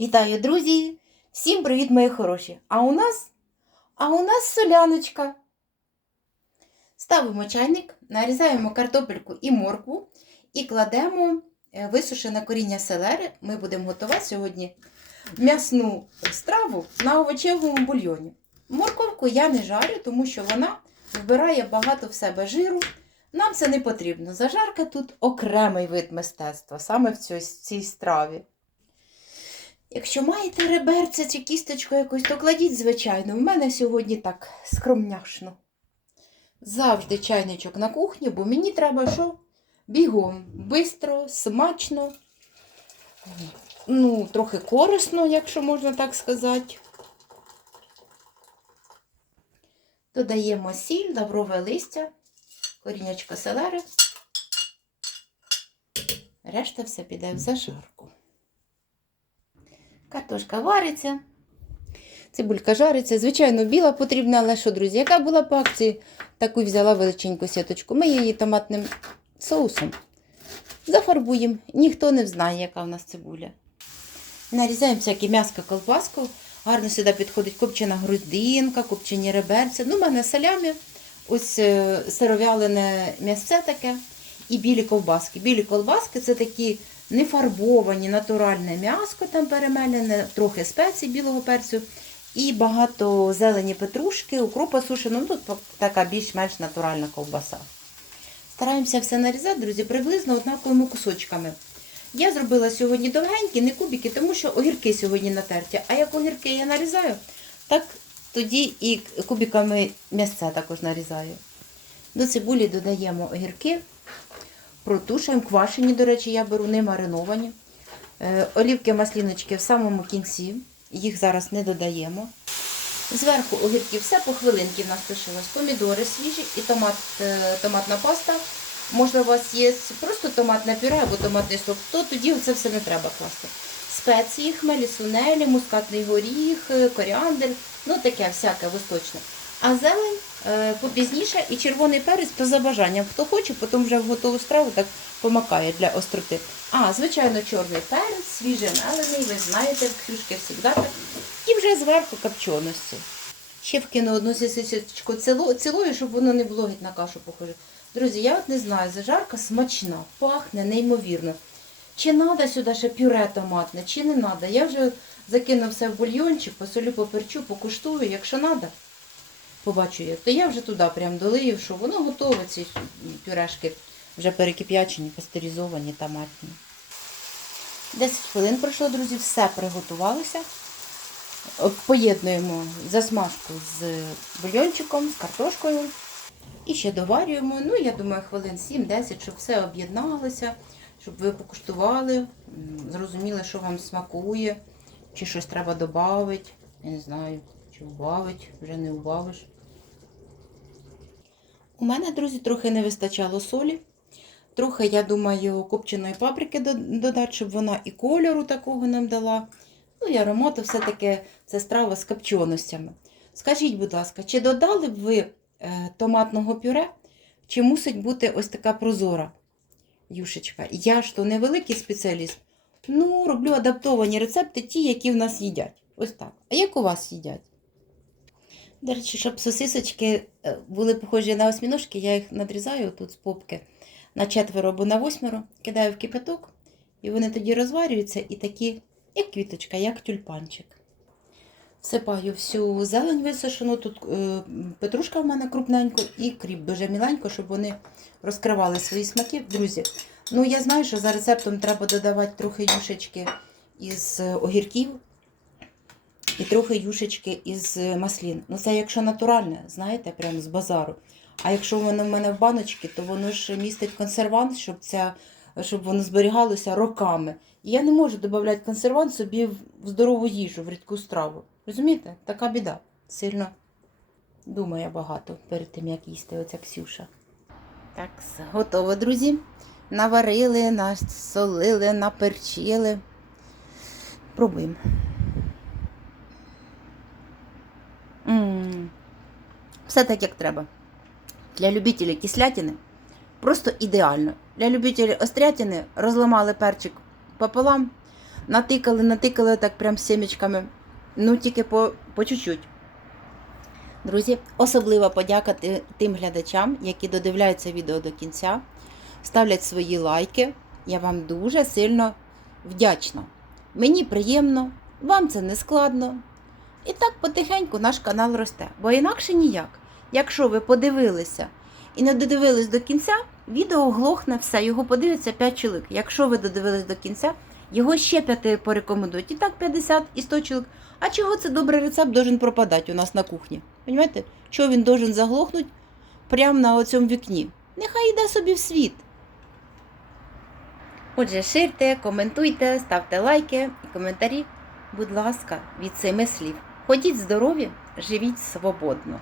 Вітаю, друзі! Всім привіт, мої хороші! А у нас? А у нас соляночка. Ставимо чайник, нарізаємо картопельку і моркву і кладемо е, висушене коріння селери. Ми будемо готувати сьогодні м'ясну страву на овочевому бульйоні. Морковку я не жарю, тому що вона вбирає багато в себе жиру. Нам це не потрібно. Зажарка тут окремий вид мистецтва, саме в цій, цій страві. Якщо маєте реберце чи кісточку якусь, то кладіть, звичайно. У мене сьогодні так скромняшно. Завжди чайничок на кухні, бо мені треба що? Бігом. Бистро, смачно, ну, трохи корисно, якщо можна так сказати. Додаємо сіль, лаврове листя, корінячко селери. Решта все піде в зажарку. Картошка вариться. Цибулька жариться. Звичайно, біла потрібна, але що, друзі, яка була по акції, таку взяла величеньку сіточку. Ми її томатним соусом зафарбуємо. Ніхто не знає, яка в нас цибуля. Нарізаємо всякі м'яско, колбаску. Гарно сюди підходить копчена грудинка, копчені реберця. Ну, у мене салямі, ось е, сировялене м'ясце таке і білі ковбаски. Білі ковбаски це такі нефарбовані, натуральне м'яско там перемелене, трохи спецій білого перцю і багато зелені петрушки, укропа сушеного. Ну, тут така більш-менш натуральна ковбаса. Стараємося все нарізати, друзі, приблизно однаковими кусочками. Я зробила сьогодні довгенькі, не кубики, тому що огірки сьогодні натерті. А як огірки я нарізаю, так тоді і кубиками м'ясця також нарізаю. До цибулі додаємо огірки, протушуємо, квашені, до речі, я беру не мариновані. Е, Олівки масліночки в самому кінці, їх зараз не додаємо. Зверху огірки все по хвилинки в нас тушилось. Помідори свіжі і томат, е, томатна паста. Можна у вас є просто томатне пюре або томатний сок, то тоді це все не треба класти. Спеції, хмелі, сунелі, мускатний горіх, е, коріандр, ну таке всяке восточне. А зелень попізніше і червоний перець то за бажанням. Хто хоче, потім вже в готову страву так помакає для остроти. А, звичайно, чорний перець, свіжий мелений, ви знаєте, в хрюшки завжди так. І вже зверху копченості. Ще вкину одну сісечку цілою, щоб воно не було геть на кашу похоже. Друзі, я от не знаю, зажарка смачна, пахне неймовірно. Чи треба сюди ще пюре томатне, чи не треба. Я вже закину все в бульйончик, посолю, поперчу, покуштую, якщо треба, побачу я, то я вже туди прям долию, що воно готове, ці пюрешки вже перекип'ячені, пастеризовані, томатні. 10 хвилин пройшло, друзі, все приготувалося. Поєднуємо засмажку з бульйончиком, з картошкою. І ще доварюємо, ну, я думаю, хвилин 7-10, щоб все об'єдналося, щоб ви покуштували, зрозуміли, що вам смакує, чи щось треба додати. Я не знаю, чи убавить, вже не убавиш. У мене, друзі, трохи не вистачало солі. Трохи, я думаю, копченої паприки додати, щоб вона і кольору такого нам дала. Ну і аромату все-таки це страва з копченостями. Скажіть, будь ласка, чи додали б ви е, томатного пюре, чи мусить бути ось така прозора юшечка? Я ж то невеликий спеціаліст. Ну, роблю адаптовані рецепти, ті, які в нас їдять. Ось так. А як у вас їдять? До речі, щоб сосисочки е, були похожі на осьміножки, я їх надрізаю тут з попки на четверо або на восьмеро, кидаю в кипяток, і вони тоді розварюються і такі, як квіточка, як тюльпанчик. Всипаю всю зелень висушену, тут е, петрушка в мене крупненько і кріп дуже міленько, щоб вони розкривали свої смаки. Друзі, ну я знаю, що за рецептом треба додавати трохи юшечки із огірків і трохи юшечки із е, маслін. Ну це якщо натуральне, знаєте, прямо з базару. А якщо воно в мене в баночці, то воно ж містить консервант, щоб, ця, щоб воно зберігалося роками. І я не можу додати консервант собі в здорову їжу, в рідку страву. Розумієте? Така біда. Сильно думає багато перед тим, як їсти оця Ксюша. Так, готово, друзі. Наварили, насолили, наперчили. Пробуємо. Все так, як треба. Для любителів кислятини просто ідеально. Для любителів острятини розламали перчик пополам, натикали, натикали так прям сімечками. Ну, тільки по, по чуть-чуть. Друзі, особлива подяка тим глядачам, які додивляються відео до кінця, ставлять свої лайки. Я вам дуже сильно вдячна. Мені приємно, вам це не складно. І так потихеньку наш канал росте. Бо інакше ніяк. Якщо ви подивилися і не додивились до кінця, відео глохне все, його подивиться 5 чоловік. Якщо ви додивились до кінця, його ще 5 порекомендують. І так 50 і 100 чоловік. А чого це добрий рецепт должен пропадати у нас на кухні? Понимаєте? Чого він должен заглохнути прямо на оцьому вікні? Нехай йде собі в світ. Отже, ширте, коментуйте, ставте лайки і коментарі, будь ласка, від семи слів. Ходіть здорові, живіть свободно.